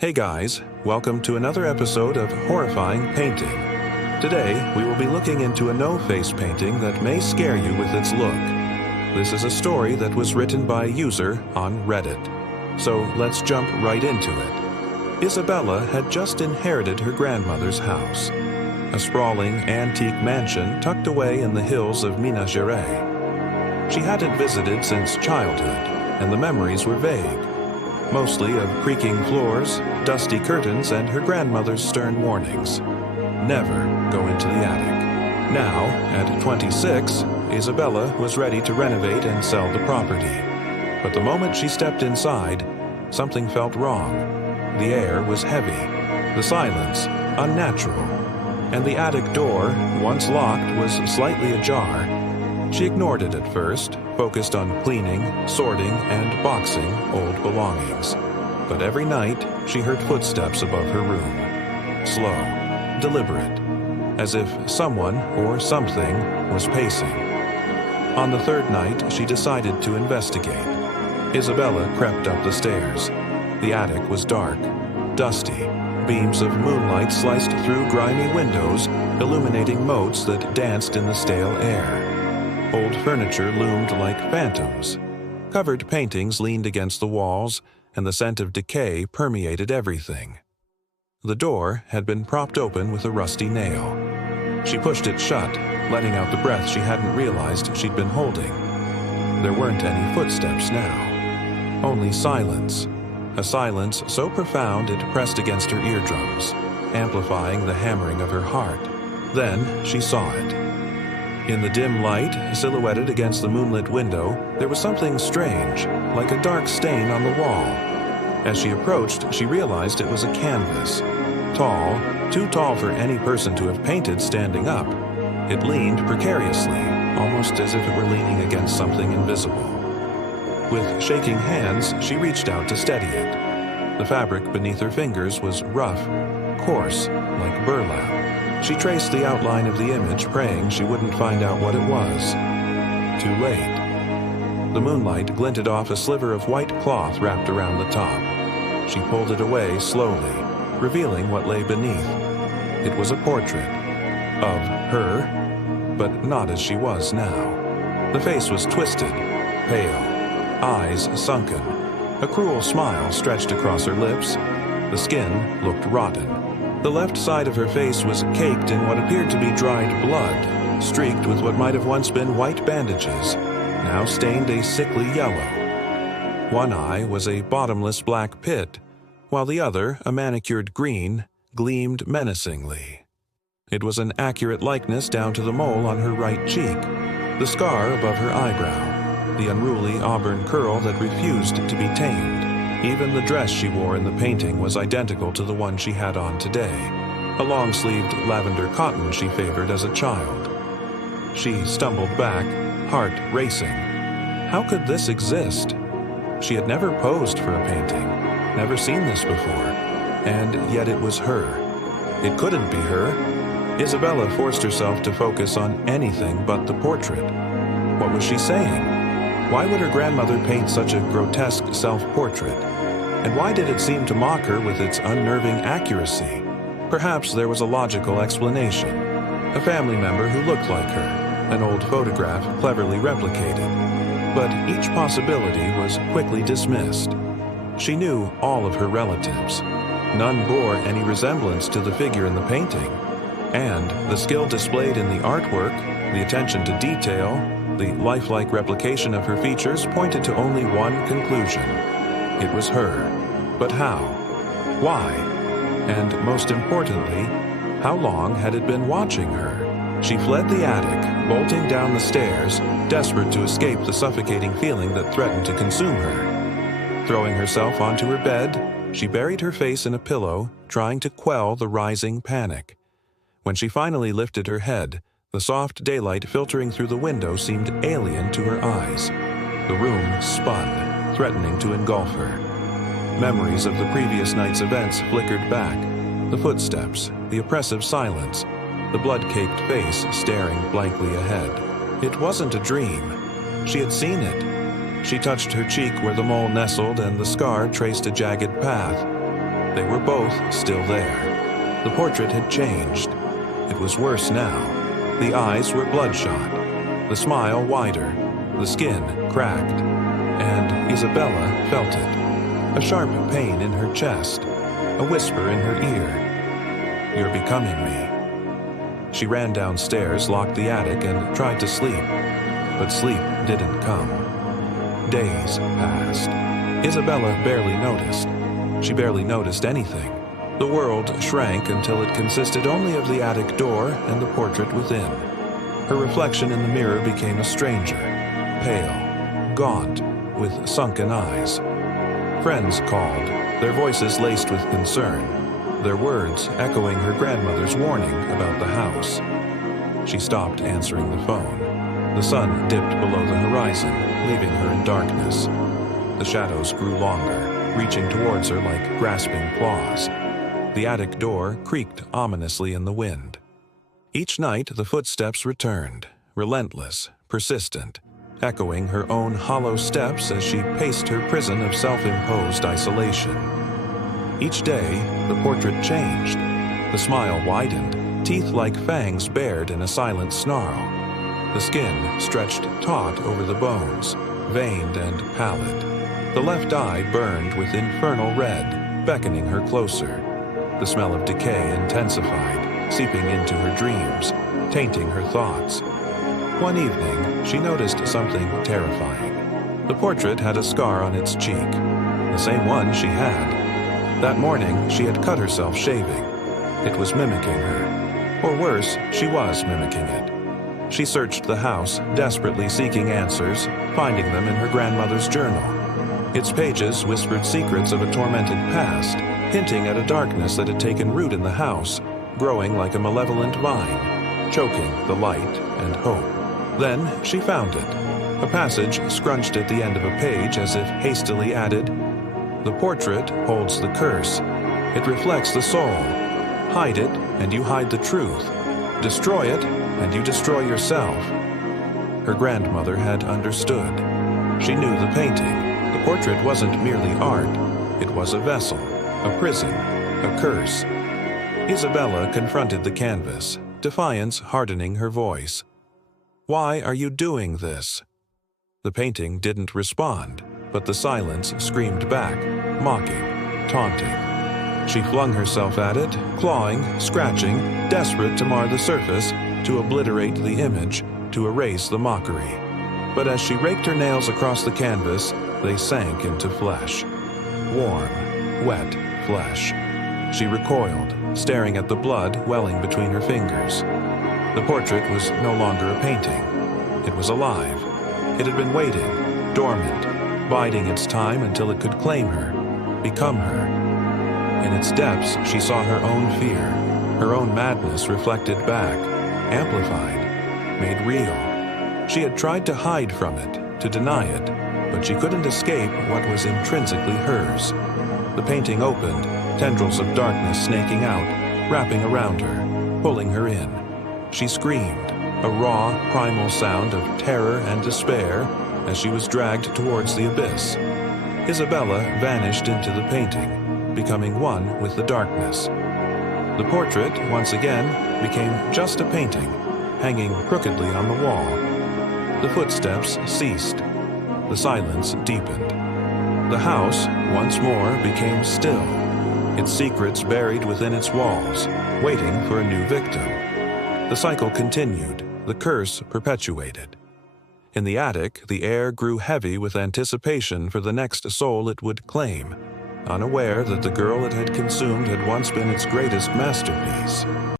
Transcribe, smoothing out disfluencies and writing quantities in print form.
Hey guys, welcome to another episode of Horrifying Painting. Today, we will be looking into a no-face painting that may scare you with its look. This is a story that was written by a user on Reddit. So let's jump right into it. Isabella had just inherited her grandmother's house, a sprawling antique mansion tucked away in the hills of Minas Gerais. She hadn't visited since childhood, and the memories were vague. Mostly of creaking floors, dusty curtains, and her grandmother's stern warnings. Never go into the attic. Now, at 26, Isabella was ready to renovate and sell the property. But the moment she stepped inside, something felt wrong. The air was heavy, the silence unnatural, and the attic door, once locked, was slightly ajar. She ignored it at first, focused on cleaning, sorting, and boxing old belongings. But every night, she heard footsteps above her room. Slow, deliberate, as if someone or something was pacing. On the third night, she decided to investigate. Isabella crept up the stairs. The attic was dark, dusty. Beams of moonlight sliced through grimy windows, illuminating motes that danced in the stale air. Old furniture loomed like phantoms. Covered paintings leaned against the walls, and the scent of decay permeated everything. The door had been propped open with a rusty nail. She pushed it shut, letting out the breath she hadn't realized she'd been holding. There weren't any footsteps now. Only silence. A silence so profound it pressed against her eardrums, amplifying the hammering of her heart. Then she saw it. In the dim light, silhouetted against the moonlit window, there was something strange, like a dark stain on the wall. As she approached, she realized it was a canvas. Tall, too tall for any person to have painted standing up. It leaned precariously, almost as if it were leaning against something invisible. With shaking hands, she reached out to steady it. The fabric beneath her fingers was rough, coarse, like burlap. She traced the outline of the image, praying she wouldn't find out what it was. Too late. The moonlight glinted off a sliver of white cloth wrapped around the top. She pulled it away slowly, revealing what lay beneath. It was a portrait. Of her, but not as she was now. The face was twisted, pale, eyes sunken. A cruel smile stretched across her lips. The skin looked rotten. The left side of her face was caked in what appeared to be dried blood, streaked with what might have once been white bandages, now stained a sickly yellow. One eye was a bottomless black pit, while the other, a manicured green, gleamed menacingly. It was an accurate likeness down to the mole on her right cheek, the scar above her eyebrow, the unruly auburn curl that refused to be tamed. Even the dress she wore in the painting was identical to the one she had on today, a long-sleeved lavender cotton she favored as a child. She stumbled back, heart racing. How could this exist? She had never posed for a painting, never seen this before, and yet it was her. It couldn't be her. Isabella forced herself to focus on anything but the portrait. What was she saying? Why would her grandmother paint such a grotesque self-portrait? And why did it seem to mock her with its unnerving accuracy? Perhaps there was a logical explanation. A family member who looked like her, an old photograph cleverly replicated. But each possibility was quickly dismissed. She knew all of her relatives. None bore any resemblance to the figure in the painting. And the skill displayed in the artwork, the attention to detail, the lifelike replication of her features pointed to only one conclusion. It was her. But how? Why? And most importantly, how long had it been watching her? She fled the attic, bolting down the stairs, desperate to escape the suffocating feeling that threatened to consume her. Throwing herself onto her bed, she buried her face in a pillow, trying to quell the rising panic. When she finally lifted her head, the soft daylight filtering through the window seemed alien to her eyes. The room spun, threatening to engulf her. Memories of the previous night's events flickered back. The footsteps, the oppressive silence, the blood-caked face staring blankly ahead. It wasn't a dream. She had seen it. She touched her cheek where the mole nestled and the scar traced a jagged path. They were both still there. The portrait had changed. It was worse now. The eyes were bloodshot, the smile wider, the skin cracked, and Isabella felt it. A sharp pain in her chest, a whisper in her ear. "You're becoming me." She ran downstairs, locked the attic, and tried to sleep, but sleep didn't come. Days passed. Isabella barely noticed. She barely noticed anything. The world shrank until it consisted only of the attic door and the portrait within. Her reflection in the mirror became a stranger, pale, gaunt, with sunken eyes. Friends called, their voices laced with concern, their words echoing her grandmother's warning about the house. She stopped answering the phone. The sun dipped below the horizon, leaving her in darkness. The shadows grew longer, reaching towards her like grasping claws. The attic door creaked ominously in the wind. Each night the footsteps returned, relentless, persistent, echoing her own hollow steps as she paced her prison of self-imposed isolation. Each day, the portrait changed. The smile widened, teeth like fangs bared in a silent snarl. The skin stretched taut over the bones, veined and pallid. The left eye burned with infernal red, beckoning her closer. The smell of decay intensified, seeping into her dreams, tainting her thoughts. One evening, she noticed something terrifying. The portrait had a scar on its cheek, the same one she had. That morning, she had cut herself shaving. It was mimicking her. Or worse, she was mimicking it. She searched the house, desperately seeking answers, finding them in her grandmother's journal. Its pages whispered secrets of a tormented past, hinting at a darkness that had taken root in the house, growing like a malevolent vine, choking the light and hope. Then she found it, a passage scrunched at the end of a page as if hastily added, "The portrait holds the curse. It reflects the soul. Hide it, and you hide the truth. Destroy it, and you destroy yourself." Her grandmother had understood. She knew the painting. The portrait wasn't merely art. It was a vessel, a prison, a curse. Isabella confronted the canvas, defiance hardening her voice. "Why are you doing this?" The painting didn't respond, but the silence screamed back, mocking, taunting. She flung herself at it, clawing, scratching, desperate to mar the surface, to obliterate the image, to erase the mockery. But as she raked her nails across the canvas, they sank into flesh. Warm, wet flesh. She recoiled, staring at the blood welling between her fingers. The portrait was no longer a painting. It was alive. It had been waiting, dormant, biding its time until it could claim her, become her. In its depths, she saw her own fear, her own madness reflected back, amplified, made real. She had tried to hide from it, to deny it, but she couldn't escape what was intrinsically hers. The painting opened, tendrils of darkness snaking out, wrapping around her, pulling her in. She screamed, a raw, primal sound of terror and despair as she was dragged towards the abyss. Isabella vanished into the painting, becoming one with the darkness. The portrait, once again, became just a painting, hanging crookedly on the wall. The footsteps ceased. The silence deepened. The house, once more, became still, its secrets buried within its walls, waiting for a new victim. The cycle continued, the curse perpetuated. In the attic, the air grew heavy with anticipation for the next soul it would claim, unaware that the girl it had consumed had once been its greatest masterpiece.